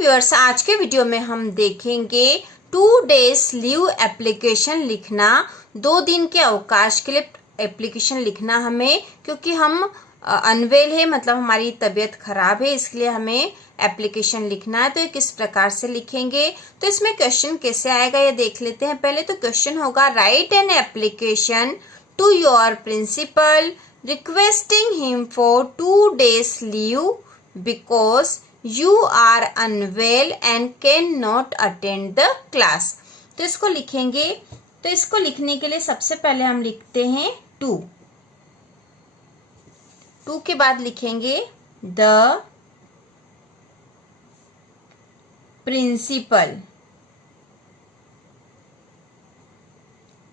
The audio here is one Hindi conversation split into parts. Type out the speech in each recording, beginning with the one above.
व्यूअर्स, आज के वीडियो में हम देखेंगे 2 डेज लीव एप्लीकेशन लिखना। 2 दिन के अवकाश के लिए एप्लीकेशन लिखना हमें, क्योंकि हम अनवेल है, मतलब हमारी तबीयत खराब है, इसलिए हमें एप्लीकेशन लिखना है। तो ये किस प्रकार से लिखेंगे, तो इसमें क्वेश्चन कैसे आएगा ये देख लेते हैं। पहले तो क्वेश्चन होगा, write an application to your principal requesting him for 2 days leave because you are unwell and cannot attend the class। तो इसको लिखेंगे। तो इसको लिखने के लिए सबसे पहले हम लिखते हैं टू के बाद लिखेंगे the principal,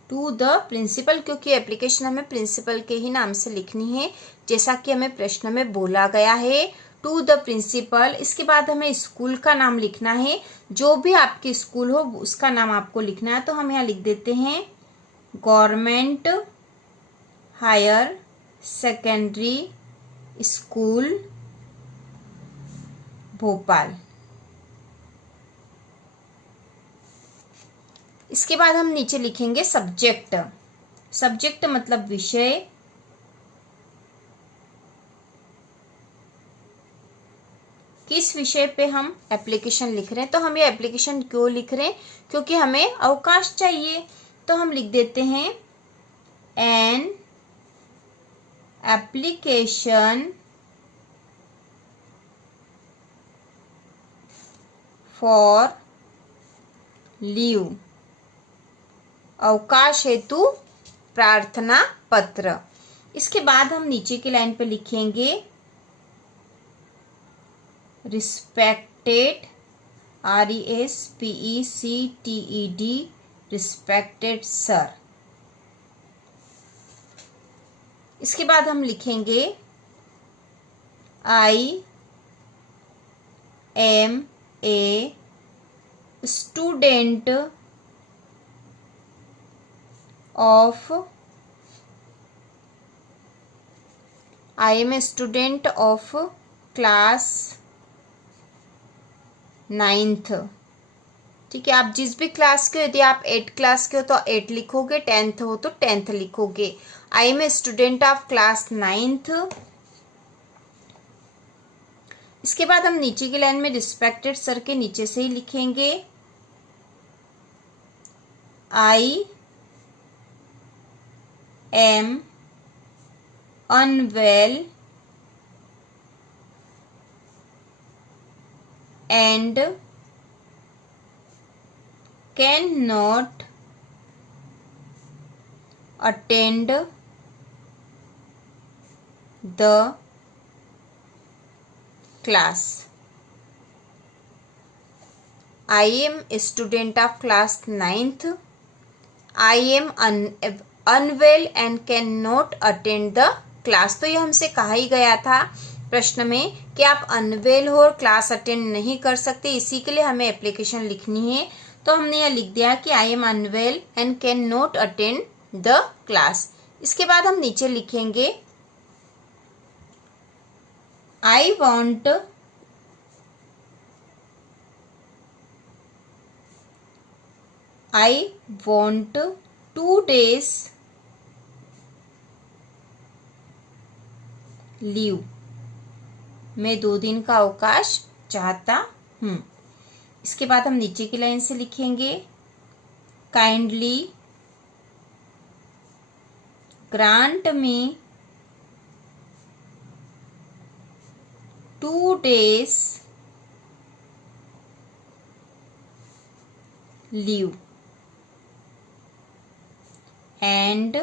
to the principal, क्योंकि एप्लीकेशन हमें प्रिंसिपल के ही नाम से लिखनी है, जैसा कि हमें प्रश्न में बोला गया है, टू द प्रिंसिपल। इसके बाद हमें स्कूल का नाम लिखना है, जो भी आपकी स्कूल हो उसका नाम आपको लिखना है। तो हम यहाँ लिख देते हैं government higher secondary school Bhopal. इसके बाद हम नीचे लिखेंगे सब्जेक्ट। सब्जेक्ट मतलब विषय। किस विषय पे हम एप्लीकेशन लिख रहे हैं, तो हम ये एप्लीकेशन क्यों लिख रहे हैं, क्योंकि हमें अवकाश चाहिए। तो हम लिख देते हैं एन एप्लीकेशन फॉर लीव, अवकाश हेतु प्रार्थना पत्र। इसके बाद हम नीचे की लाइन पे लिखेंगे रिस्पेक्टेड, RESPECTED, रिस्पेक्टेड सर। इसके बाद हम लिखेंगे I am a student of class 9th। ठीक है, आप जिस भी क्लास के हो, यदि आप 8 क्लास के हो तो 8 लिखोगे, 10th हो तो 10th लिखोगे। I am a student of class 9th। इसके बाद हम नीचे की लाइन में रिस्पेक्टेड सर के नीचे से ही लिखेंगे I am unwell and cannot attend the class। I am a student of class 9th। I am unwell and cannot attend the class। तो ये हमसे कहा ही गया था प्रश्न में कि आप अनवेल हो और क्लास अटेंड नहीं कर सकते, इसी के लिए हमें एप्लीकेशन लिखनी है। तो हमने यह लिख दिया कि I am unwell and can not attend the class. इसके बाद हम नीचे लिखेंगे आई वॉन्ट 2 days लीव, मैं 2 दिन का अवकाश चाहता हूँ। इसके बाद हम नीचे की लाइन से लिखेंगे kindly grant me 2 days leave and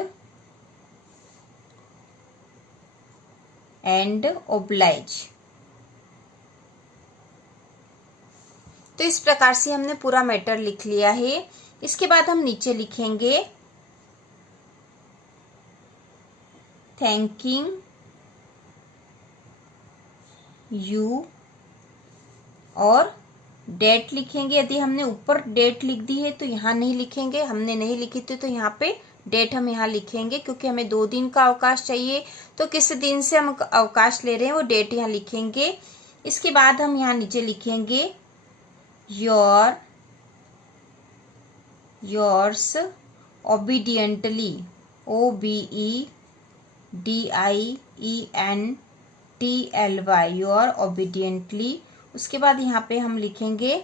oblige. तो इस प्रकार से हमने पूरा मैटर लिख लिया है। इसके बाद हम नीचे लिखेंगे थैंकिंग यू और डेट लिखेंगे। यदि हमने ऊपर डेट लिख दी है तो यहाँ नहीं लिखेंगे, हमने नहीं लिखी थी तो यहाँ पे डेट हम यहाँ लिखेंगे, क्योंकि हमें 2 दिन का अवकाश चाहिए। तो किस दिन से हम अवकाश ले रहे हैं वो डेट यहाँ लिखेंगे। इसके बाद हम यहाँ नीचे लिखेंगे yours obediently, OBEDIENTLY, your obediently। उसके बाद यहाँ पे हम लिखेंगे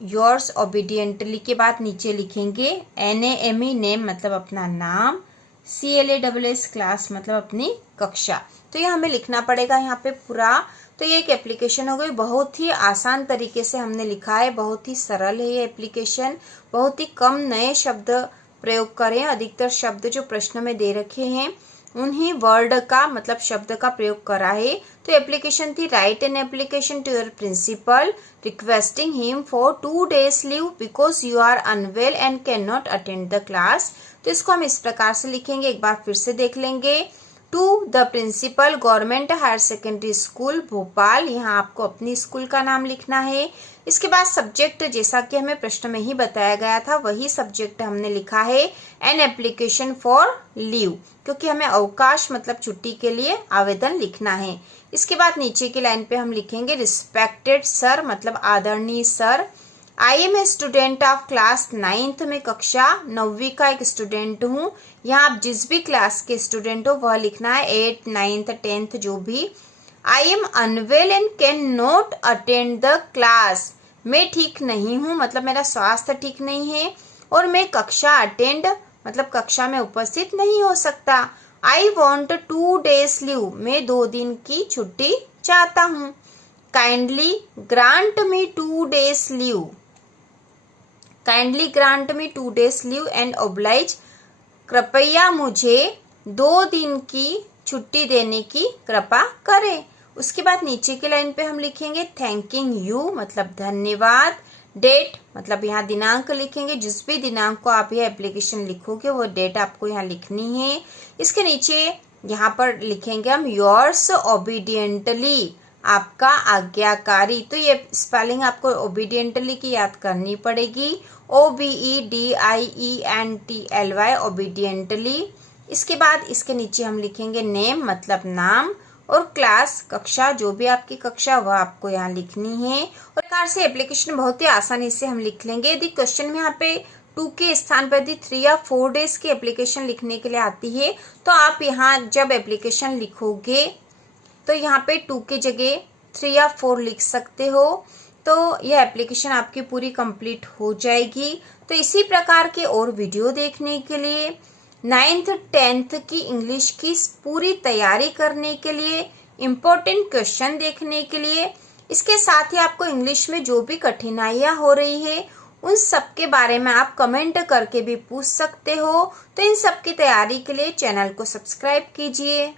योर्स ओबीडियंटली के बाद नीचे लिखेंगे NAME, नेम मतलब अपना नाम, CLASS क्लास मतलब अपनी कक्षा। तो ये हमें लिखना पड़ेगा यहाँ पे पूरा। तो ये एक एप्लीकेशन हो गई, बहुत ही आसान तरीके से हमने लिखा है, बहुत ही सरल है ये एप्लीकेशन, बहुत ही कम नए शब्द प्रयोग करें। अधिकतर शब्द जो प्रश्न में दे रखे हैं उन्हीं वर्ड का मतलब शब्द का प्रयोग करा है। तो एप्लीकेशन थी write an application to your principal requesting him for 2 days leave because you are unwell and can not attend the class. तो इसको हम इस प्रकार से लिखेंगे, एक बार फिर से देख लेंगे। To the principal government higher secondary school Bhopal, यहाँ आपको अपनी स्कूल का नाम लिखना है। इसके बाद सब्जेक्ट जैसा कि हमें प्रश्न में ही बताया गया था वही सब्जेक्ट हमने लिखा है एन एप्लीकेशन फॉर लीव, क्योंकि हमें अवकाश मतलब छुट्टी के लिए आवेदन लिखना है। इसके बाद नीचे की लाइन पे हम लिखेंगे रिस्पेक्टेड सर मतलब आदरणीय sir. I am a student of class 9th, में कक्षा 9वीं का एक स्टूडेंट हूँ। यहाँ आप जिस भी क्लास के स्टूडेंट हो वह लिखना है, 8th 9th 10th जो भी। I am unwell and can not attend the class, मैं ठीक नहीं हूँ मतलब मेरा स्वास्थ्य ठीक नहीं है और मैं कक्षा अटेंड मतलब कक्षा में उपस्थित नहीं हो सकता। आई वॉन्ट 2 days लीव, मैं 2 दिन की छुट्टी चाहता हूँ। Kindly grant me 2 days leave, kindly grant me 2 days leave and oblige, कृपया मुझे 2 दिन की छुट्टी देने की कृपा करें। उसके बाद नीचे की लाइन पे हम लिखेंगे थैंकिंग यू मतलब धन्यवाद। डेट मतलब यहाँ दिनांक लिखेंगे, जिस भी दिनांक को आप यह एप्लीकेशन लिखोगे वो डेट आपको यहाँ लिखनी है। इसके नीचे यहाँ पर लिखेंगे हम योर्स ओबीडियंटली, आपका आज्ञाकारी। तो ये स्पेलिंग आपको ओबीडियंटली की याद करनी पड़ेगी, OBEDIENTLY ओबीडियंटली। इसके बाद इसके नीचे हम लिखेंगे नेम मतलब नाम और क्लास कक्षा, जो भी आपकी कक्षा वह आपको यहाँ लिखनी है। और प्रकार से एप्लीकेशन बहुत ही आसानी से हम लिख लेंगे। यदि क्वेश्चन में यहाँ पे 2 के स्थान पर यदि 3 या 4 days की एप्लीकेशन लिखने के लिए आती है तो आप यहाँ जब एप्लीकेशन लिखोगे तो यहाँ पे 2 की जगह 3 या 4 लिख सकते हो, तो यह एप्लीकेशन आपकी पूरी कंप्लीट हो जाएगी। तो इसी प्रकार के और वीडियो देखने के लिए 9th 10th की इंग्लिश की पूरी तैयारी करने के लिए, इम्पोर्टेंट क्वेश्चन देखने के लिए, इसके साथ ही आपको इंग्लिश में जो भी कठिनाइयाँ हो रही है उन सब के बारे में आप कमेंट करके भी पूछ सकते हो। तो इन सब की तैयारी के लिए चैनल को सब्सक्राइब कीजिए।